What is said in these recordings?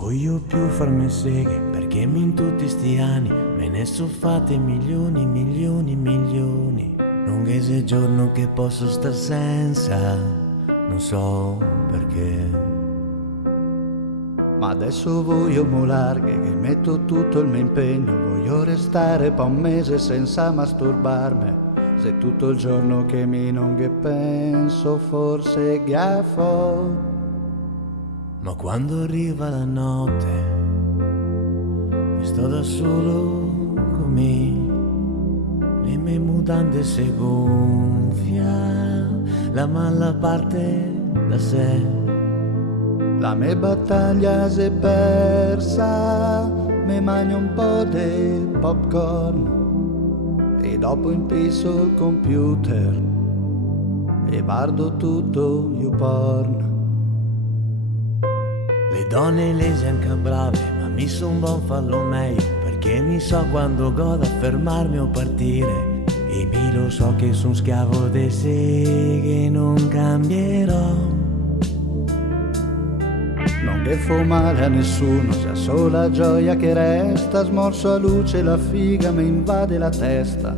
voglio più farmi seghe, perché in tutti sti anni me ne so fatte milioni, milioni, milioni. Non che se giorno che posso star senza, non so perché. Ma adesso voglio molarghe, che metto tutto il mio impegno. Voglio restare pa' un mese senza masturbarmi. Se tutto il giorno che mi non che penso, forse ghiaffo. Ma quando arriva la notte e sto da solo con me, le mie mutande si gonfia, la malla parte da sé. La mia battaglia si è persa, mi mangio un po' di popcorn e dopo impisso il computer e guardo tutto YouPorn. Le donne le anche brave, ma mi son buon farlo meglio, perché mi so quando godo a fermarmi o partire. E mi lo so che son schiavo de seghe, non cambierò. Non che fa male a nessuno, se ha solo la gioia che resta. Smorso a luce la figa mi invade la testa.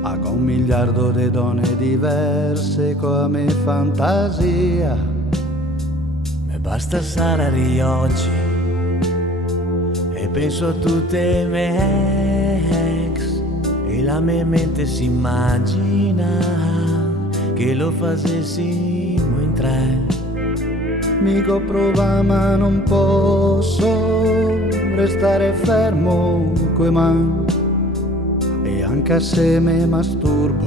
Hago 1 miliardo di donne diverse come fantasia. Basta stare oggi e penso a tutte le mie ex e la mia mente si immagina che lo facessimo in 3. Mico prova ma non posso restare fermo coi man. E anche se me masturbo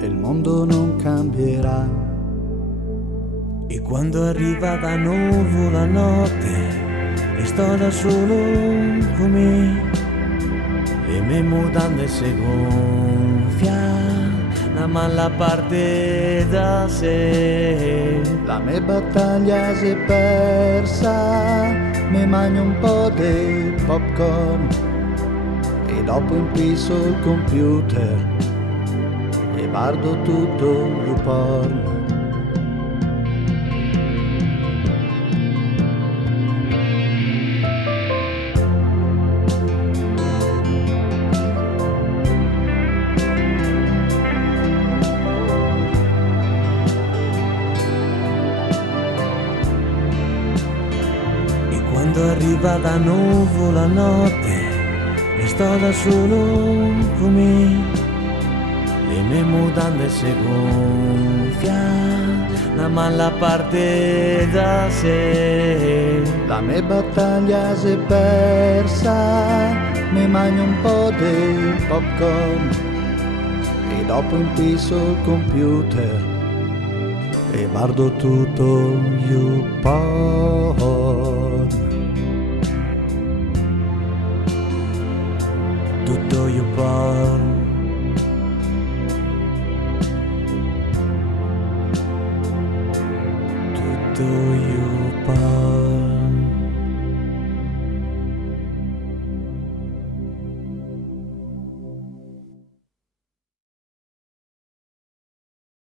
il mondo non cambierà. E quando arriva da nuovo la notte e sto da solo con me, le mie mutande si gonfia, la malla parte da sé. La mia battaglia si è persa, mi mangio un po' di popcorn e dopo impisso il computer e guardo tutto YouPorn. Quando arriva da nuovo la notte e sto da solo con me, le mie mutande si gonfia, la malla parte da sé. La mia battaglia si è persa, mi mangio un po' di popcorn e dopo impisso il computer e guardo tutto YouPorn. Tutto YouPorn. Tutto YouPorn.